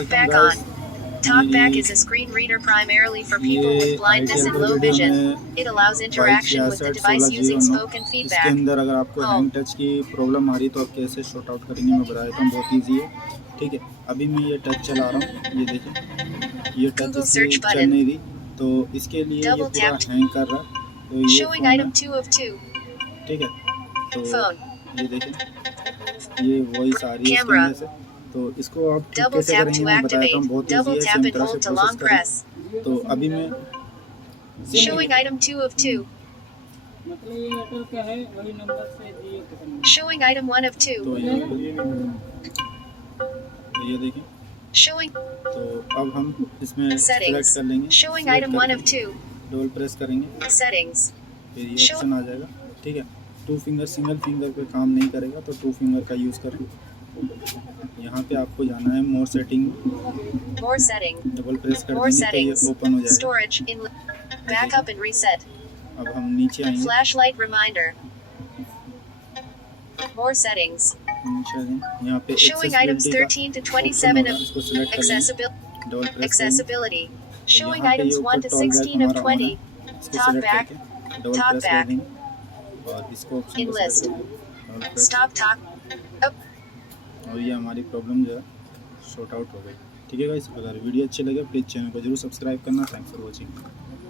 TalkBack on. TalkBack is a screen reader primarily for people with blindness and low vision. It allows interaction with the device using spoken इसके feedback. अंदर अगर आपको hang touch की problem आ रही तो आप कैसे शॉर्ट आउट करेंगे मैं बता देता हूँ, बहुत ईजी है। ठीक है, अभी मैं ये टच चला रहा हूँ, ये देखिए ये टच इसकी चल नहीं रही, तो इसके लिए ये पूरा हैंग कर रहा है। तो ये फोन है, ठीक है, तो ये देखिए ये वॉइस आ रही है इसके अंदर से। तो इसको आप ठीक कैसे करेंगे मैं बताता हूँ, बहुत ईजी है, सेम तरह से प्रोसेस करें। तो अभी मैं Showing item 2 of 2. मतलब ये एयरटेल का है, वही नंबर से दिए करना। Showing item 1 of 2. तो ये देखिए, Showing. तो अब हम इसमें सेलेक्ट कर लेंगे। Showing item 1 of 2. Double press करेंगे, Settings. फिर ये ऑप्शन आ जाएगा। ठीक है, टू फिंगर सिंगल फिंगर पे काम नहीं करेगा तो टू फिंगर का यूज़ करें। यहाँ पे आपको जाना है मोर सेटिंग, डबल प्रेस कर देंगे तो ये ओपन हो जाएगा। Storage, backup and reset. अब हम नीचे आएंगे, Flashlight reminder. More settings. यहाँ पे Showing items 13 to 27 of accessibility. Showing items 1 to 16 of 20. TalkBack. TalkBack. और इसको In list. Stop talk. और ये हमारी प्रॉब्लम जो है सॉर्ट आउट हो गई। ठीक है गाइस, अगर वीडियो अच्छी लगे प्लीज़ चैनल को जरूर सब्सक्राइब करना। Thanks for watching.